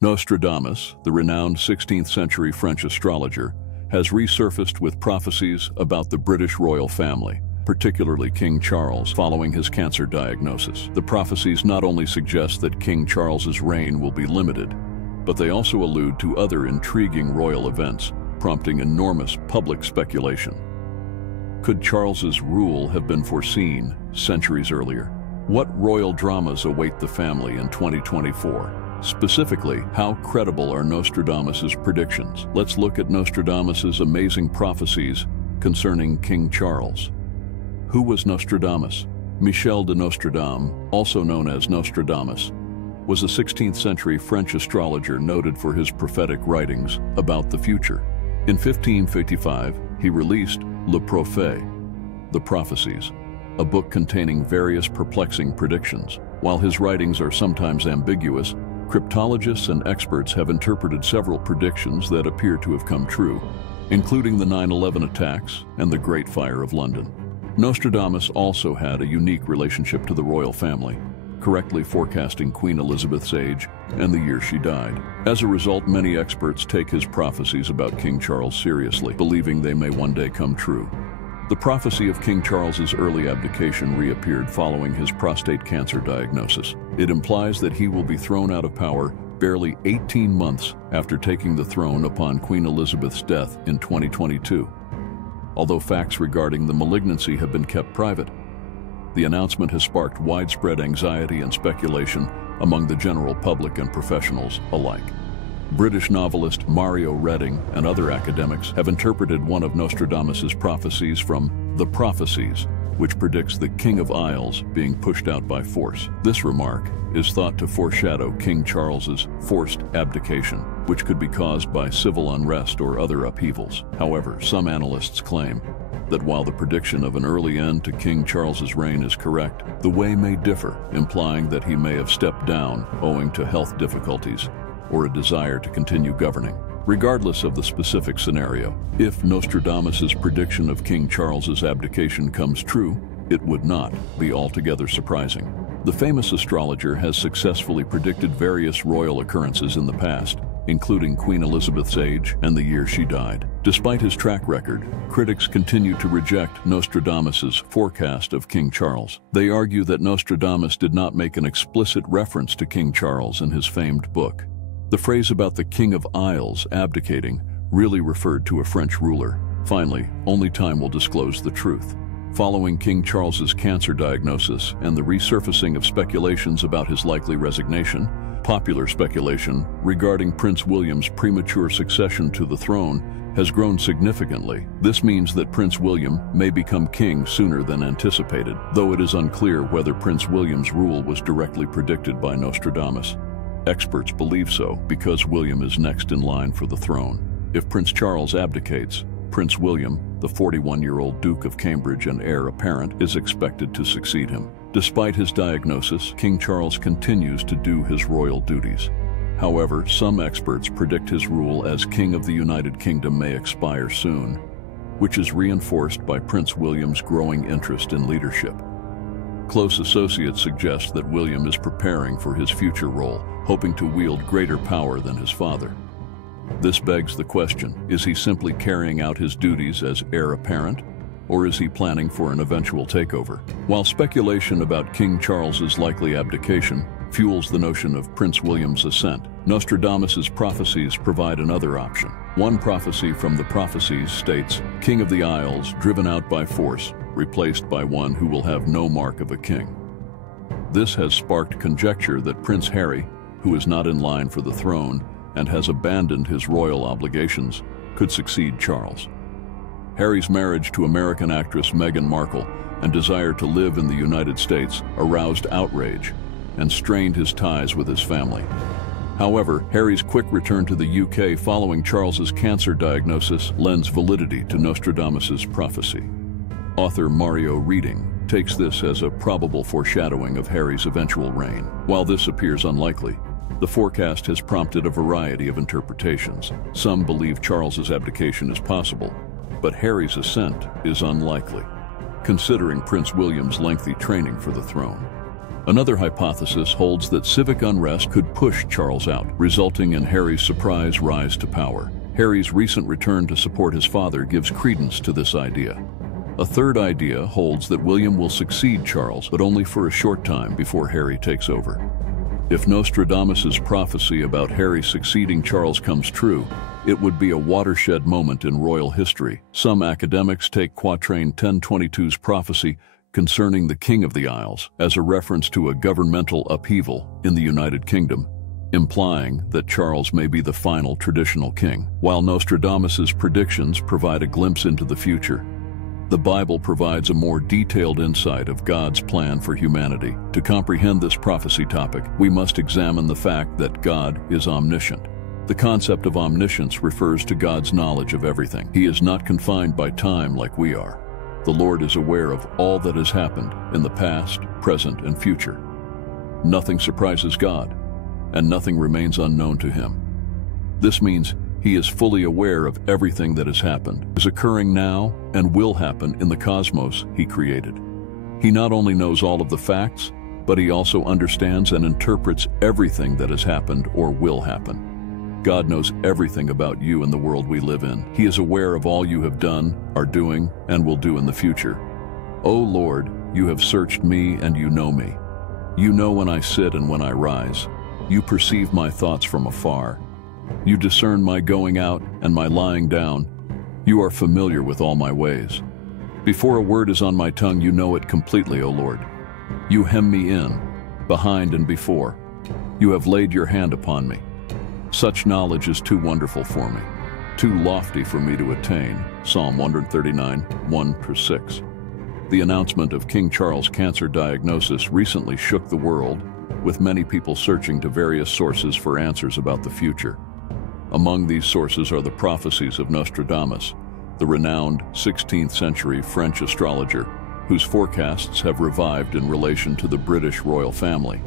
Nostradamus, the renowned 16th century French astrologer, has resurfaced with prophecies about the British royal family, particularly King Charles, following his cancer diagnosis. The prophecies not only suggest that King Charles's reign will be limited, but they also allude to other intriguing royal events, prompting enormous public speculation. Could Charles's rule have been foreseen centuries earlier? What royal dramas await the family in 2024? Specifically, how credible are Nostradamus's predictions? Let's look at Nostradamus's amazing prophecies concerning King Charles. Who was Nostradamus? Michel de Nostradamus, also known as Nostradamus, was a 16th century French astrologer noted for his prophetic writings about the future. In 1555, he released Le Prophète, The Prophecies, a book containing various perplexing predictions. While his writings are sometimes ambiguous, cryptologists and experts have interpreted several predictions that appear to have come true, including the 9/11 attacks and the Great Fire of London. Nostradamus also had a unique relationship to the royal family, correctly forecasting Queen Elizabeth's age and the year she died. As a result, many experts take his prophecies about King Charles seriously, believing they may one day come true. The prophecy of King Charles's early abdication reappeared following his prostate cancer diagnosis. It implies that he will be thrown out of power barely 18 months after taking the throne upon Queen Elizabeth's death in 2022. Although facts regarding the malignancy have been kept private, the announcement has sparked widespread anxiety and speculation among the general public and professionals alike. British novelist Mario Redding and other academics have interpreted one of Nostradamus's prophecies from The Prophecies, which predicts the King of Isles being pushed out by force. This remark is thought to foreshadow King Charles's forced abdication, which could be caused by civil unrest or other upheavals. However, some analysts claim that while the prediction of an early end to King Charles's reign is correct, the way may differ, implying that he may have stepped down owing to health difficulties or a desire to continue governing. Regardless of the specific scenario, if Nostradamus's prediction of King Charles's abdication comes true, it would not be altogether surprising. The famous astrologer has successfully predicted various royal occurrences in the past, including Queen Elizabeth's age and the year she died. Despite his track record, critics continue to reject Nostradamus's forecast of King Charles. They argue that Nostradamus did not make an explicit reference to King Charles in his famed book. The phrase about the King of Isles abdicating really referred to a French ruler. Finally, only time will disclose the truth. Following King Charles's cancer diagnosis and the resurfacing of speculations about his likely resignation, popular speculation regarding Prince William's premature succession to the throne has grown significantly. This means that Prince William may become king sooner than anticipated, though it is unclear whether Prince William's rule was directly predicted by Nostradamus. Experts believe so because William is next in line for the throne. If Prince Charles abdicates, Prince William, the 41-year-old Duke of Cambridge and heir apparent, is expected to succeed him. Despite his diagnosis, King Charles continues to do his royal duties. However, some experts predict his rule as King of the United Kingdom may expire soon, which is reinforced by Prince William's growing interest in leadership. Close associates suggest that William is preparing for his future role, hoping to wield greater power than his father. This begs the question, is he simply carrying out his duties as heir apparent, or is he planning for an eventual takeover? While speculation about King Charles's likely abdication fuels the notion of Prince William's ascent, Nostradamus's prophecies provide another option. One prophecy from the Prophecies states, King of the Isles driven out by force, replaced by one who will have no mark of a king. This has sparked conjecture that Prince Harry, who is not in line for the throne and has abandoned his royal obligations, could succeed Charles. Harry's marriage to American actress Meghan Markle and desire to live in the United States aroused outrage and strained his ties with his family. However, Harry's quick return to the UK following Charles's cancer diagnosis lends validity to Nostradamus's prophecy. Author Mario Redding takes this as a probable foreshadowing of Harry's eventual reign. While this appears unlikely, the forecast has prompted a variety of interpretations. Some believe Charles's abdication is possible, but Harry's ascent is unlikely, considering Prince William's lengthy training for the throne. Another hypothesis holds that civic unrest could push Charles out, resulting in Harry's surprise rise to power. Harry's recent return to support his father gives credence to this idea. A third idea holds that William will succeed Charles, but only for a short time before Harry takes over. If Nostradamus' prophecy about Harry succeeding Charles comes true, it would be a watershed moment in royal history. Some academics take Quatrain 1022's prophecy concerning the King of the Isles as a reference to a governmental upheaval in the United Kingdom, implying that Charles may be the final traditional king. While Nostradamus' predictions provide a glimpse into the future, the Bible provides a more detailed insight of God's plan for humanity. To comprehend this prophecy topic, we must examine the fact that God is omniscient. The concept of omniscience refers to God's knowledge of everything. He is not confined by time like we are. The Lord is aware of all that has happened in the past, present, and future. Nothing surprises God, and nothing remains unknown to him. This means he is fully aware of everything that has happened, is occurring now, and will happen in the cosmos he created. He not only knows all of the facts, but he also understands and interprets everything that has happened or will happen. God knows everything about you and the world we live in. He is aware of all you have done, are doing, and will do in the future. O Lord, you have searched me and you know me. You know when I sit and when I rise. You perceive my thoughts from afar. You discern my going out and my lying down. You are familiar with all my ways. Before a word is on my tongue, you know it completely, O Lord. You hem me in, behind and before. You have laid your hand upon me. Such knowledge is too wonderful for me, too lofty for me to attain. Psalm 139, 1-6. The announcement of King Charles' cancer diagnosis recently shook the world, with many people searching to various sources for answers about the future. Among these sources are the prophecies of Nostradamus, the renowned 16th century French astrologer, whose forecasts have revived in relation to the British royal family.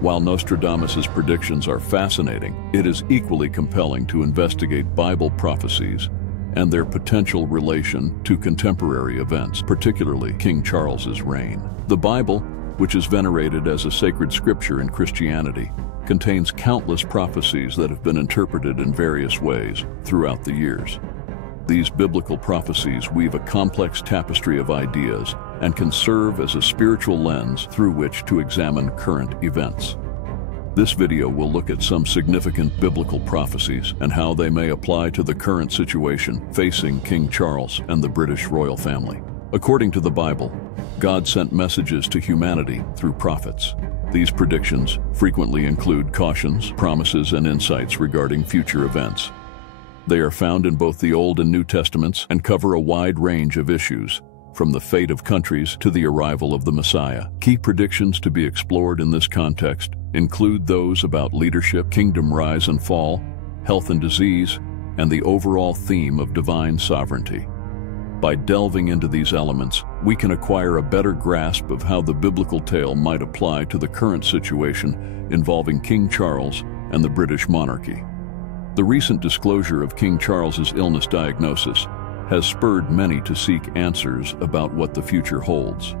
While Nostradamus' predictions are fascinating, it is equally compelling to investigate Bible prophecies and their potential relation to contemporary events, particularly King Charles's reign. The Bible, which is venerated as a sacred scripture in Christianity, contains countless prophecies that have been interpreted in various ways throughout the years. These biblical prophecies weave a complex tapestry of ideas and can serve as a spiritual lens through which to examine current events. This video will look at some significant biblical prophecies and how they may apply to the current situation facing King Charles and the British royal family. According to the Bible, God sent messages to humanity through prophets. These predictions frequently include cautions, promises, and insights regarding future events. They are found in both the Old and New Testaments and cover a wide range of issues, from the fate of countries to the arrival of the Messiah. Key predictions to be explored in this context include those about leadership, kingdom rise and fall, health and disease, and the overall theme of divine sovereignty. By delving into these elements, we can acquire a better grasp of how the biblical tale might apply to the current situation involving King Charles and the British monarchy. The recent disclosure of King Charles's illness diagnosis has spurred many to seek answers about what the future holds.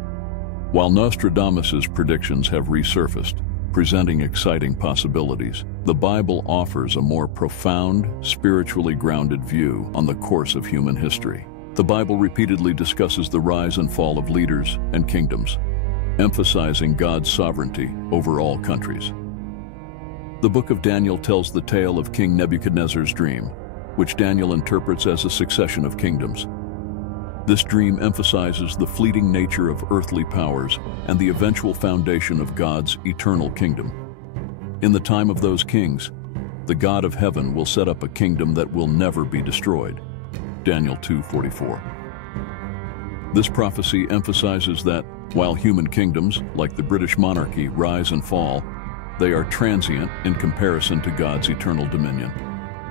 While Nostradamus' predictions have resurfaced, presenting exciting possibilities, the Bible offers a more profound, spiritually grounded view on the course of human history. The Bible repeatedly discusses the rise and fall of leaders and kingdoms, emphasizing God's sovereignty over all countries. The book of Daniel tells the tale of King Nebuchadnezzar's dream, which Daniel interprets as a succession of kingdoms. This dream emphasizes the fleeting nature of earthly powers and the eventual foundation of God's eternal kingdom. In the time of those kings, the God of heaven will set up a kingdom that will never be destroyed. Daniel 2:44. This prophecy emphasizes that, while human kingdoms, like the British monarchy, rise and fall, they are transient in comparison to God's eternal dominion.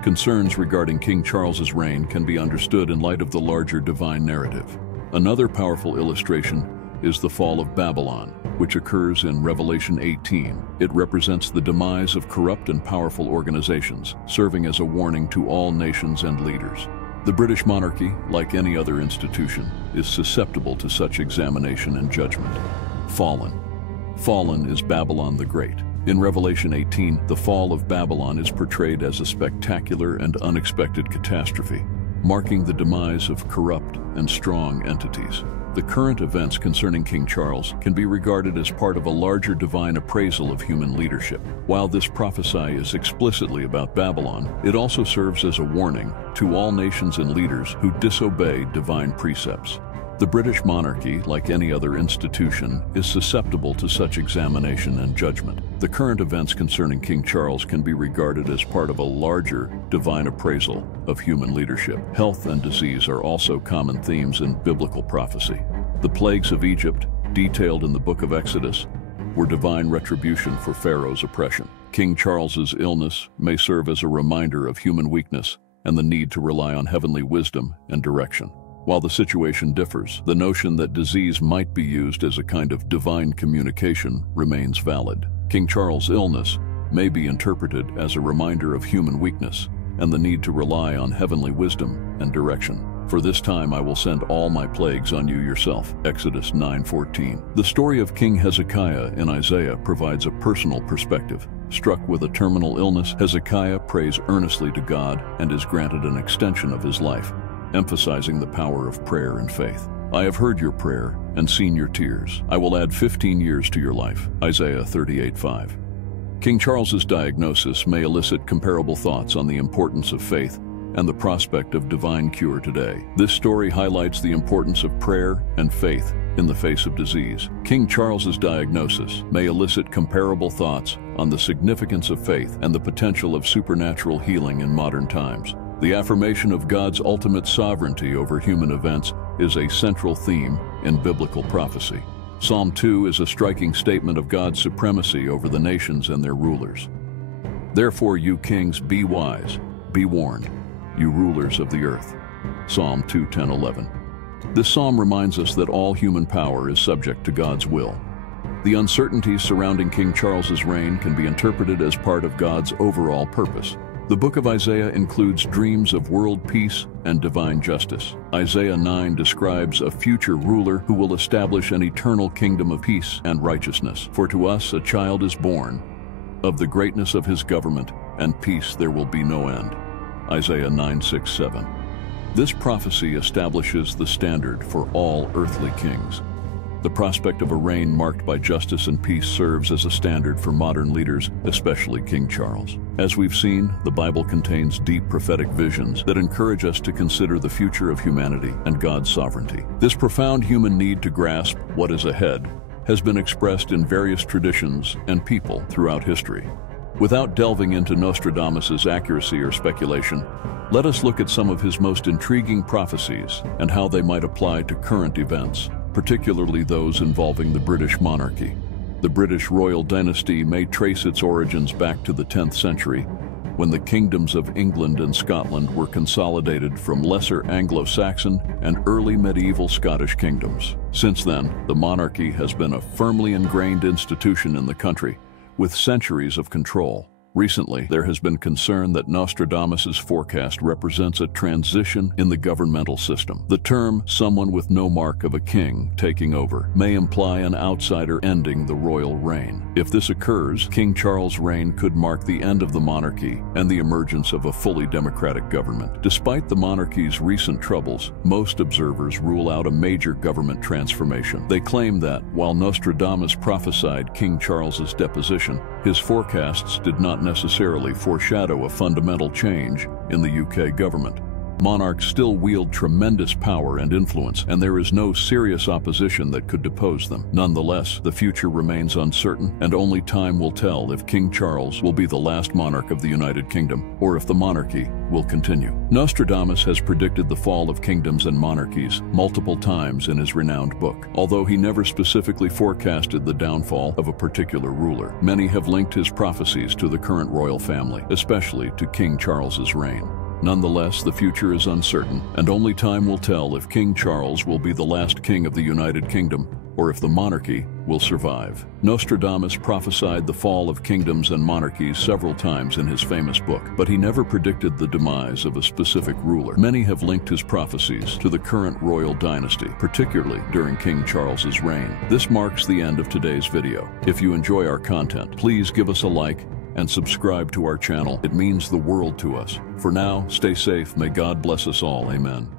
Concerns regarding King Charles's reign can be understood in light of the larger divine narrative. Another powerful illustration is the fall of Babylon, which occurs in Revelation 18. It represents the demise of corrupt and powerful organizations, serving as a warning to all nations and leaders. The British monarchy, like any other institution, is susceptible to such examination and judgment. Fallen. Fallen is Babylon the Great. In Revelation 18, the fall of Babylon is portrayed as a spectacular and unexpected catastrophe, marking the demise of corrupt and strong entities. The current events concerning King Charles can be regarded as part of a larger divine appraisal of human leadership. While this prophecy is explicitly about Babylon, it also serves as a warning to all nations and leaders who disobey divine precepts. The British monarchy, like any other institution, is susceptible to such examination and judgment. The current events concerning King Charles can be regarded as part of a larger divine appraisal of human leadership. Health and disease are also common themes in biblical prophecy. The plagues of Egypt, detailed in the book of Exodus, were divine retribution for Pharaoh's oppression. King Charles's illness may serve as a reminder of human weakness and the need to rely on heavenly wisdom and direction. While the situation differs, the notion that disease might be used as a kind of divine communication remains valid. King Charles' illness may be interpreted as a reminder of human weakness and the need to rely on heavenly wisdom and direction. For this time I will send all my plagues on you yourself. Exodus 9:14. The story of King Hezekiah in Isaiah provides a personal perspective. Struck with a terminal illness, Hezekiah prays earnestly to God and is granted an extension of his life, emphasizing the power of prayer and faith. I have heard your prayer and seen your tears. I will add 15 years to your life. Isaiah 38:5. King Charles's diagnosis may elicit comparable thoughts on the importance of faith and the prospect of divine cure today. This story highlights the importance of prayer and faith in the face of disease. King Charles's diagnosis may elicit comparable thoughts on the significance of faith and the potential of supernatural healing in modern times. The affirmation of God's ultimate sovereignty over human events is a central theme in biblical prophecy. Psalm 2 is a striking statement of God's supremacy over the nations and their rulers. Therefore, you kings, be wise, be warned, you rulers of the earth. Psalm 2:10-11. This psalm reminds us that all human power is subject to God's will. The uncertainties surrounding King Charles's reign can be interpreted as part of God's overall purpose. The book of Isaiah includes dreams of world peace and divine justice. Isaiah 9 describes a future ruler who will establish an eternal kingdom of peace and righteousness. For to us a child is born. Of the greatness of his government and peace there will be no end. Isaiah 9:6-7. This prophecy establishes the standard for all earthly kings. The prospect of a reign marked by justice and peace serves as a standard for modern leaders, especially King Charles. As we've seen, the Bible contains deep prophetic visions that encourage us to consider the future of humanity and God's sovereignty. This profound human need to grasp what is ahead has been expressed in various traditions and people throughout history. Without delving into Nostradamus' accuracy or speculation, let us look at some of his most intriguing prophecies and how they might apply to current events, particularly those involving the British monarchy. The British royal dynasty may trace its origins back to the 10th century, when the kingdoms of England and Scotland were consolidated from lesser Anglo-Saxon and early medieval Scottish kingdoms. Since then, the monarchy has been a firmly ingrained institution in the country, with centuries of control. Recently, there has been concern that Nostradamus' forecast represents a transition in the governmental system. The term, someone with no mark of a king taking over, may imply an outsider ending the royal reign. If this occurs, King Charles' reign could mark the end of the monarchy and the emergence of a fully democratic government. Despite the monarchy's recent troubles, most observers rule out a major government transformation. They claim that, while Nostradamus prophesied King Charles's deposition, his forecasts did not necessarily foreshadow a fundamental change in the UK government. Monarchs still wield tremendous power and influence, and there is no serious opposition that could depose them. Nonetheless, the future remains uncertain, and only time will tell if King Charles will be the last monarch of the United Kingdom, or if the monarchy will continue. Nostradamus has predicted the fall of kingdoms and monarchies multiple times in his renowned book. Although he never specifically forecasted the downfall of a particular ruler, many have linked his prophecies to the current royal family, especially to King Charles's reign. Nonetheless, the future is uncertain, and only time will tell if King Charles will be the last king of the United Kingdom or if the monarchy will survive. Nostradamus prophesied the fall of kingdoms and monarchies several times in his famous book, but he never predicted the demise of a specific ruler. Many have linked his prophecies to the current royal dynasty, particularly during King Charles's reign. This marks the end of today's video. If you enjoy our content, please give us a like and subscribe to our channel. It means the world to us. For now, stay safe. May God bless us all. Amen.